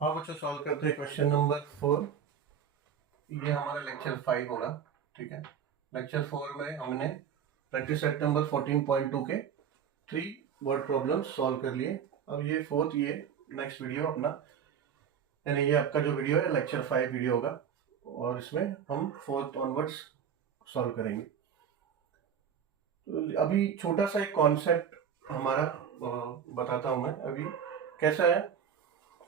हाँ बच्चों, सॉल्व करते हैं क्वेश्चन नंबर 4। ये हमारा लेक्चर 5 होगा। ठीक है, लेक्चर 4 में हमने प्रैक्टिस सेट नंबर 14.2 के 3 वर्ड प्रॉब्लम सॉल्व कर लिए। अब ये फोर्थ, ये नेक्स्ट वीडियो अपना, यानी ये आपका जो वीडियो है लेक्चर 5 वीडियो होगा, और इसमें हम फोर्थ ऑनवर्ड्स सॉल्व करेंगे। तो अभी छोटा सा एक कॉन्सेप्ट हमारा बताता हूँ मैं। अभी कैसा है,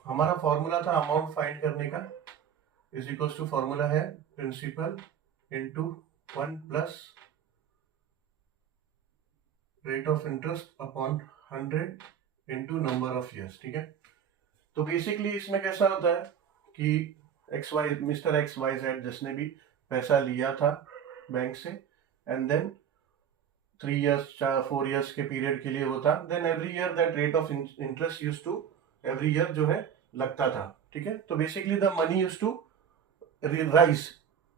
हमारा फॉर्मूला था अमाउंट फाइंड करने का, इज इक्वल टू फॉर्मूला है principal into 1 plus rate of interest upon 100 into number of years. ठीक है, तो बेसिकली इसमें कैसा होता है कि मिस्टर एक्स वाई जेड जिसने भी पैसा लिया था बैंक से, एंड देन 3 इयर्स 4 इयर्स के पीरियड के लिए वो था, then every year that rate of interest use to every year जो है लगता था। ठीक है, तो basically the money use to rise,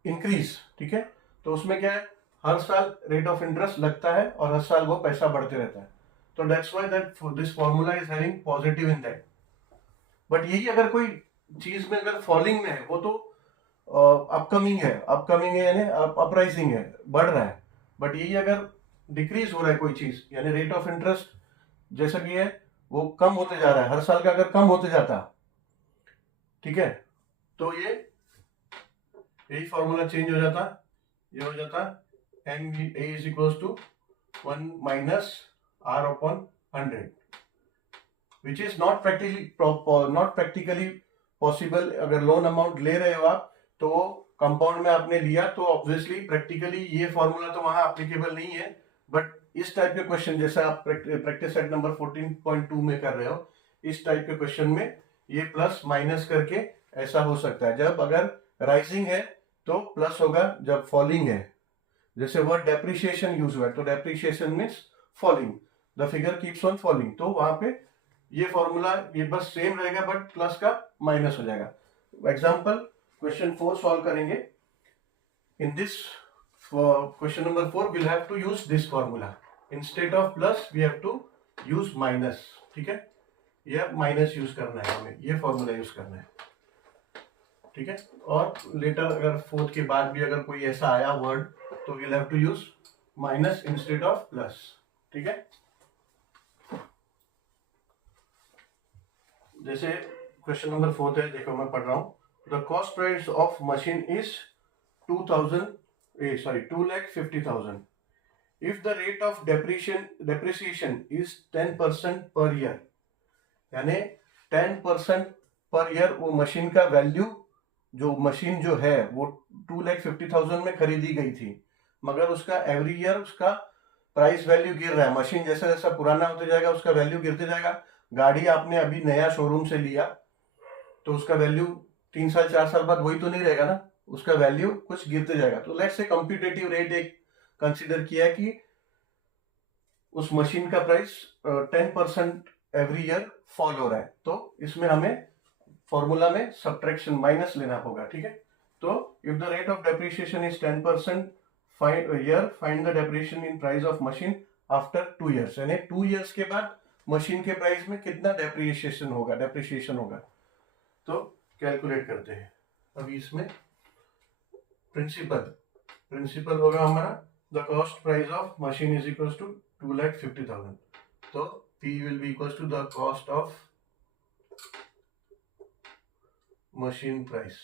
increase. ठीक है, तो उसमें क्या है, हर साल रेट ऑफ इंटरेस्ट लगता है और हर साल वो पैसा बढ़ते रहता है। तो that's why that this formula is having positive in that. But यही अगर कोई चीज में अगर फॉलिंग में है, वो तो अपकमिंग है, यानी अपराइजिंग है, बढ़ रहा है। बट यही अगर डिक्रीज हो रहा है कोई चीज, यानी रेट ऑफ इंटरेस्ट जैसा कि है वो कम होते जा रहा है, हर साल का अगर कम होते जाता, ठीक है, तो ये यही फॉर्मूला चेंज हो जाता, ये हो जाता M A is equal to 1 minus R upon 100, which is not practically possible. अगर लोन अमाउंट ले रहे हो आप, तो कंपाउंड में आपने लिया, तो ऑब्वियसली प्रैक्टिकली ये फॉर्मूला तो वहां एप्लीकेबल नहीं है। बट इस टाइप के क्वेश्चन जैसा आप प्रैक्टिस सेट नंबर 14.2 में कर रहे हो, इस टाइप के क्वेश्चन में ये प्लस माइनस करके ऐसा हो सकता है। जब अगर राइजिंग है तो प्लस होगा, जब फॉलिंग है, जैसे वर्ड डेप्रिसिएशन यूज हुआ है, तो depreciation means falling, the figure keeps on falling, तो वहां पे ये फॉर्मूला ये बस सेम रहेगा, बट प्लस का माइनस हो जाएगा। एग्जाम्पल क्वेश्चन 4 सॉल्व करेंगे। In this question number 4 we'll have to use this formula, instead of plus we have to use minus। ठीक है, ये माइनस यूज करना है हमें, ये फॉर्मूला यूज करना है। ठीक है, और लेटर अगर फोर्थ के बाद भी अगर कोई ऐसा आया वर्ड, तो we'll have to use minus instead of plus. ठीक है, जैसे क्वेश्चन नंबर 4 है, देखो मैं पढ़ रहा हूं। The cost price of machine is 2,50,000 if the rate of depreciation is 10% per year, यानी 10% पर ईयर वो मशीन का वैल्यू, जो मशीन जो है वो 2,50,000 में खरीदी गई थी, मगर उसका एवरी ईयर उसका प्राइस वैल्यू गिर रहा है। मशीन जैसा जैसा पुराना होते जाएगा उसका वैल्यू गिरते जाएगा। गाड़ी आपने अभी नया शोरूम से लिया, तो उसका वैल्यू 3 साल 4 साल बाद वही तो नहीं रहेगा ना, उसका वैल्यू कुछ गिरते जाएगा। तो लेट्स से कंप्यूटेटिव रेट एक कंसीडर किया कि उस मशीन का प्राइस 10% एवरी ईयर फॉल हो रहा है, तो इसमें हमें फॉर्मूला में सब्ट्रैक्शन माइनस लेना होगा। ठीक है, तो if the rate of depreciation is 10% find the depreciation in price of machine after 2 years, यानी 2 इयर्स के बाद मशीन के प्राइस में कितना डेप्रिसिएशन होगा, तो कैलकुलेट करते हैं। अभी इसमें प्रिंसिपल होगा हमारा, the cost price of machine is equal to 2,50,000, तो P will be equal to the cost of machine price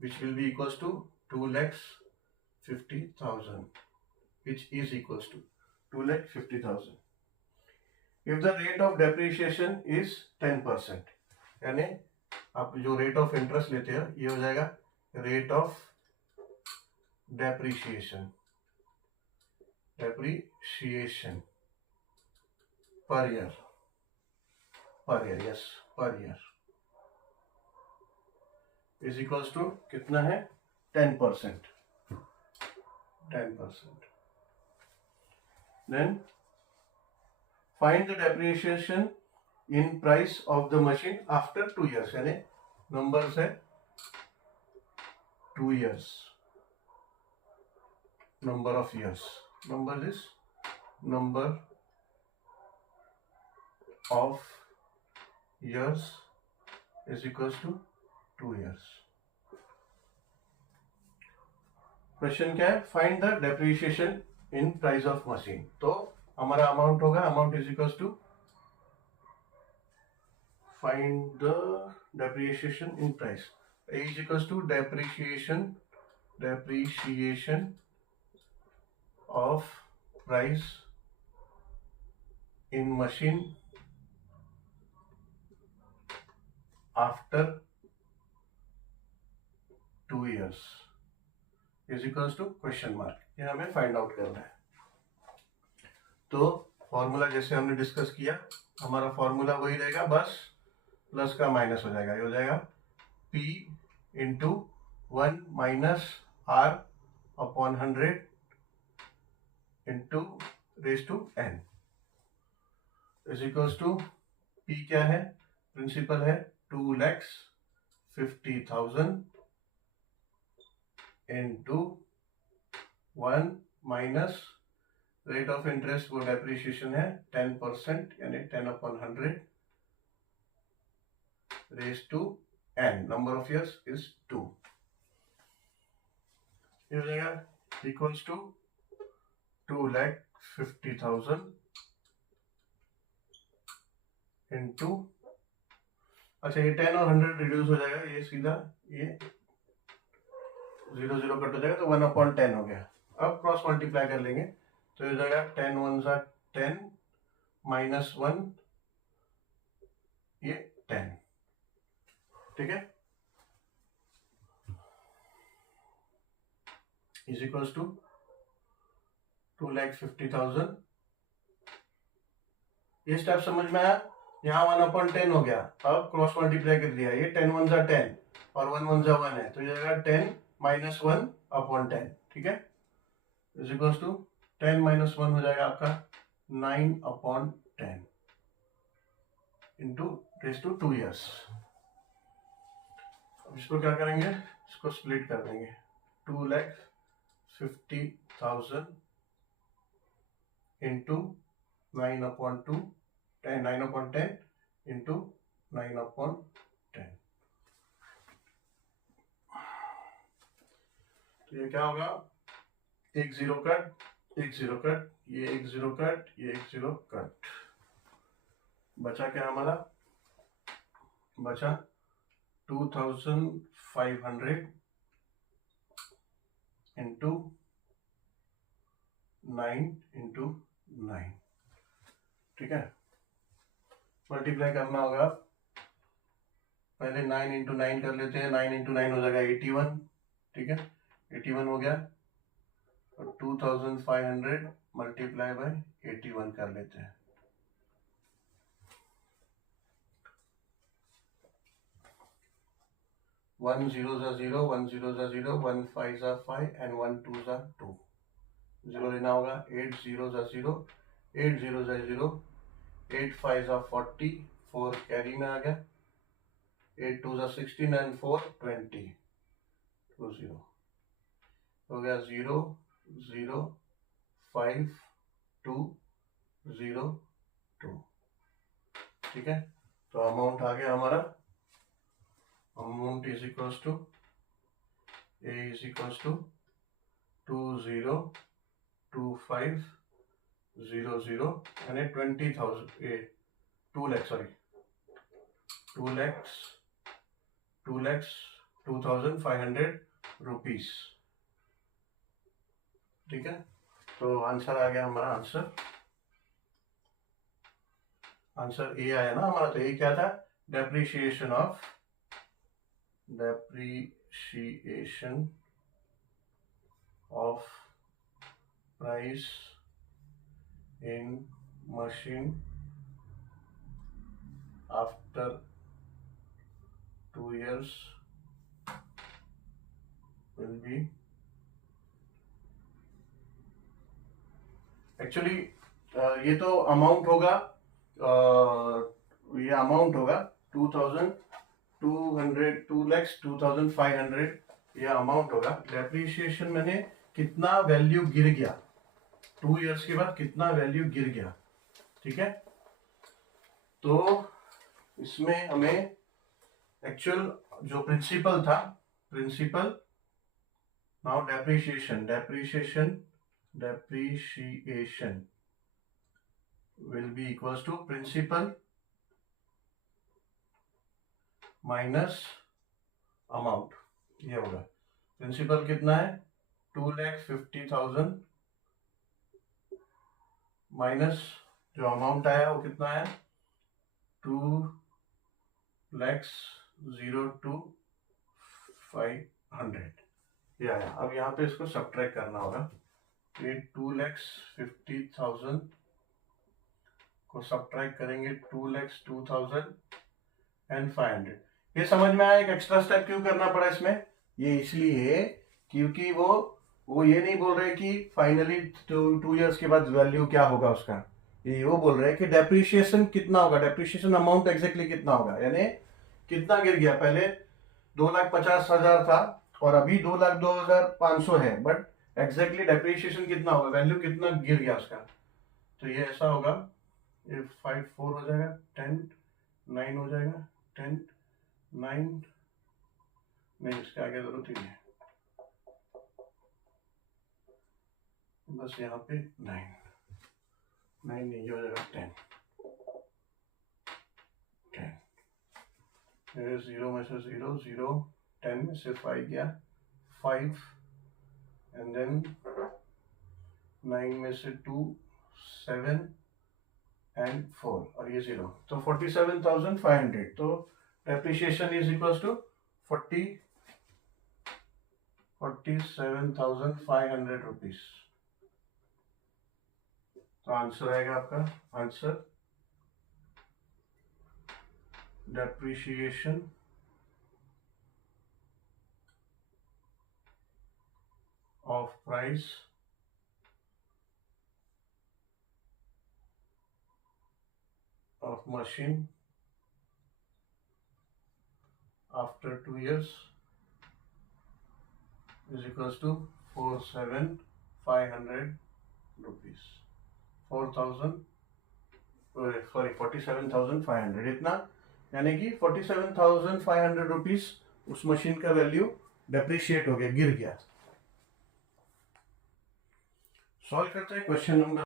which will be equals to 2,50,000, which is equals to 2,50,000 if the rate of depreciation is 10%, यानी आप जो rate of interest लेते हैं ये हो जाएगा rate of depreciation per year, yes, per year is equals to कितना है, 10%। Then find the depreciation in price of the machine after 2 years, यानी नंबर्स है 2 years, number of years, number is number of years is equals to 2 years. Question क्या है? Find the depreciation in price of machine. तो हमारा amount होगा, amount is equals to find the depreciation in price. A is equals to depreciation of price in machine after 2 years is equals to question mark. ये हमें find out करना है. तो formula जैसे हमने डिस्कस किया, हमारा फॉर्मूला वही रहेगा, बस प्लस का माइनस हो जाएगा. ये हो जाएगा P into 1 minus R upon 100 into raise to n is equals to P क्या है? प्रिंसिपल है 2,50,000 into 1 minus rate of interest, वो डेप्रिसिएशन है 10%, यानी 10 upon 100 raise to n. Number of years is 2. ये हो जाएगा इक्वल्स टू 2,50,000 इंटू, अच्छा ये 10 और 100 रिड्यूस हो जाएगा, ये सीधा ये 0 0 कट हो जाएगा, तो 1 अपॉन 10 हो गया. अब क्रॉस मल्टीप्लाई कर लेंगे, तो ये हो जाएगा 10 1 सा 10 माइनस 1 ये 10. ठीक है, इज इक्वल्स टू 2,50,000. ये स्टेप समझ में आया? यहाँ 1 अपॉन 10 हो गया, अब क्रॉस मल्टीप्लाई कर दिया, ये 10 1 सा 10 और 1 1 सा 1 है, तो ये जाएगा 10 माइनस 1 अपॉन 10. ठीक है, इज इक्वल्स टू 10 माइनस 1 हो जाएगा आपका 9 upon 10 into raise to 2 years. अब इसको क्या करेंगे? इसको स्प्लिट कर देंगे. 2,50,000 into 9 upon 2 9 upon 10 into 9 upon 10. तो ये क्या होगा? एक जीरो कट, एक जीरो कट, ये एक जीरो कट, ये एक जीरो कट. बचा क्या हमारा? बचा 2,500 इंटू 9 इंटू 9. ठीक है, मल्टीप्लाई करना होगा. पहले 9 इंटू 9 कर लेते हैं. 9 इंटू 9 हो जाएगा 81. ठीक है, 81 हो गया, और 2,500 मल्टीप्लाई बाय 81 कर लेते हैं. 1 0 सा 0, 1 0 सा 0, 1 5 सा 5 एंड 1 2 सा 2. 0 लेना होगा. 8 0 सा 0, 8 0 सा 0, 8 5 सा 40, 4 कैरी में आ गया. 8 2 सा 16 एंड 4 20. 2 0 हो गया. 0 0 5 2 0 2. ठीक है, तो अमाउंट आ गया हमारा. Amount is equals to A is equals to 20,25,00 यानी 20,000 2 lakhs सॉरी 2,02,500 रुपीस. ठीक है, तो आंसर आ गया हमारा. आंसर ए आया ना हमारा. तो ए क्या था? Depreciation of price in machine after 2 years will be actually ये तो अमाउंट होगा. ये अमाउंट होगा 2,200,2,05,000 ये अमाउंट होगा. डेप्रिसिएशन मैंने कितना वैल्यू गिर गया 2 years के बाद, कितना वैल्यू गिर गया. ठीक है, तो इसमें हमें एक्चुअल जो प्रिंसिपल था, principal, now depreciation will be equals to principal minus amount. ये होगा प्रिंसिपल कितना है 2,50,000 माइनस जो अमाउंट आया वो कितना है 2,02,500 ये आया। अब यहाँ पे इसको सब्ट्रैक्ट करना होगा। ये 2,50,000 को सब्ट्रैक्ट करेंगे 2,02,500। ये समझ में आया एक एक्स्ट्रा स्टेप क्यों करना पड़ा इसमें? ये इसलिए क्योंकि वो ये नहीं बोल रहे कि फाइनली 2 इयर्स के बाद वैल्यू क्या होगा उसका, ये वो बोल रहे हैं कि डेप्रिसिएशन कितना होगा, डेप्रिसिएशन अमाउंट एग्जैक्टली कितना होगा, यानी कितना गिर गया। पहले 2,50,000 था और अभी 2,02,500 है, बट एग्जैक्टली डेप्रिसिएशन कितना होगा, वैल्यू कितना गिर गया उसका। तो ये ऐसा होगा, ये 5 4 हो जाएगा, 10 9 हो जाएगा, 10 9 नहीं, इसके आगे जरूरत ही नहीं, बस यहाँ पे 9 नहीं हो जाएगा, 10 0 में से 0 0 10 में से 5 गया 5 एंड देन 9 में से 2 7 एंड 4 और ये 0, तो 47,500। तो depreciation is equals to 47,500 rupees. तो आंसर आएगा आपका, answer depreciation of price of machine after 2 years is equals to 47,500 rupees, 47,500 इतना, यानी कि 47,500 रुपीज उस मशीन का वैल्यू डेप्रिशिएट हो गया, गिर गया। सॉल्व करते हैं क्वेश्चन नंबर